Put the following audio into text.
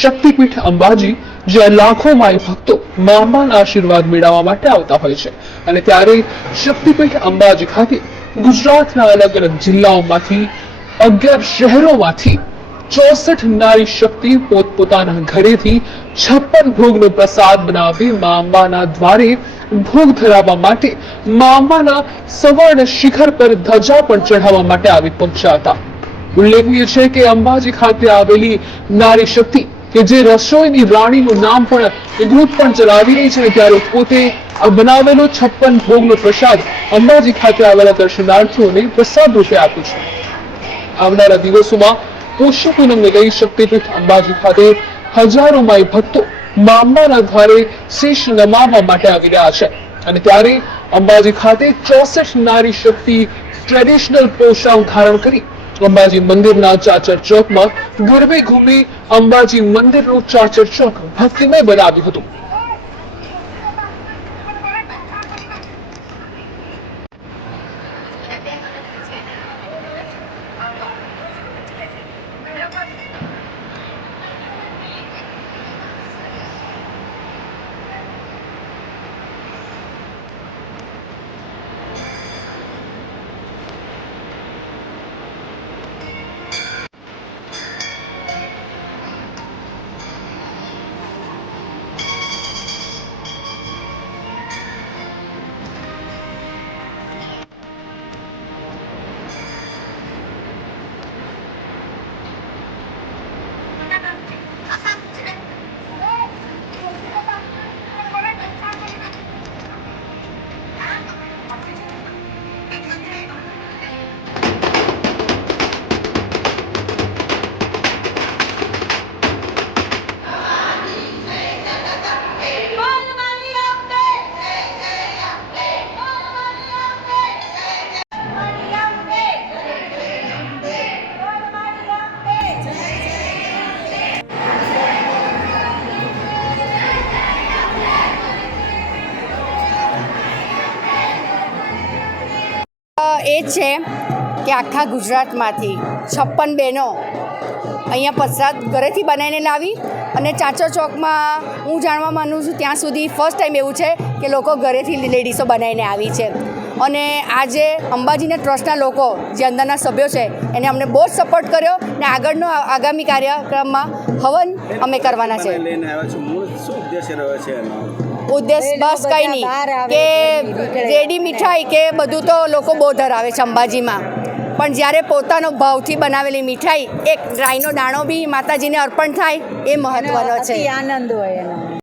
શક્તિપીઠ અંબાજી, જ્યાં લાખો માઈ ભક્તો મા અંબાના આશીર્વાદ મેળવવા માટે આવતા હોય છે. અને ત્યારે શક્તિપીઠ અંબાજી ખાતે ગુજરાતના અલગ અલગ જિલ્લાઓમાંથી 11 શહેરોમાંથી 64 નારી શક્તિ પોતપોતાના ઘરેથી 56 ભોગનો પ્રસાદ બનાવી મા અંબાના દ્વારે ભોગ ધરાવવા માટે મા અંબાના સવર્ણ શિખર પર ધજા પણ ચઢાવવા માટે આવી પહોંચ્યા હતા. ઉલ્લેખનીય છે કે અંબાજી ખાતે આવેલી નારી શક્તિ કે જે રસોઈની રાણીનું નામ પણ દૂધ પણ ચલાવી રહી છે, ત્યારે પોતે આ બનાવેલો 56 ભોગનો પ્રસાદ અંબાજી ખાતે આવેલા દર્શનાર્થીઓને પ્રસાદ રૂપે આપ્યો છે. આવનારા દિવસોમાં પુષ્ય પૂનમને લઈ શક્તિપીઠ અંબાજી ખાતે હજારો માઈ ભક્તો મા અંબાના દ્વારે શીશ નમાવવા માટે આવી રહ્યા છે. અને ત્યારે અંબાજી ખાતે 64 નારી શક્તિ ટ્રેડિશનલ પોશાક ધારણ કરી અંબાજી મંદિરના ચાચર ચોકમાં ગરબે ઘૂમી અંબાજી મંદિરનું ચાચર ચોક ભક્તિમય બનાવ્યું હતું. એ જ છે કે આખા ગુજરાતમાંથી 56 બહેનો અહીંયા પ્રસાદ ઘરેથી બનાવીને લાવી અને ચાચર ચોકમાં હું જાણવા માનું છું ત્યાં સુધી ફર્સ્ટ ટાઈમ એવું છે કે લોકો ઘરેથી લેડીઝો બનાવીને આવી છે. અને આજે અંબાજીના ટ્રસ્ટના લોકો જે અંદરના સભ્યો છે એને અમને બહુ જ સપોર્ટ કર્યો ને આગળનો આગામી કાર્યક્રમમાં હવન અમે કરવાના છે. ઉદ્દેશ બસ કંઈ નહીં કે રેડી મીઠાઈ કે બધું તો લોકો બહુ ધરાવે છે અંબાજીમાં, પણ જ્યારે પોતાનો ભાવથી બનાવેલી મીઠાઈ એક રાઈનો દાણો બી માતાજીને અર્પણ થાય એ મહત્વનો છે. આનંદ હોય એનો.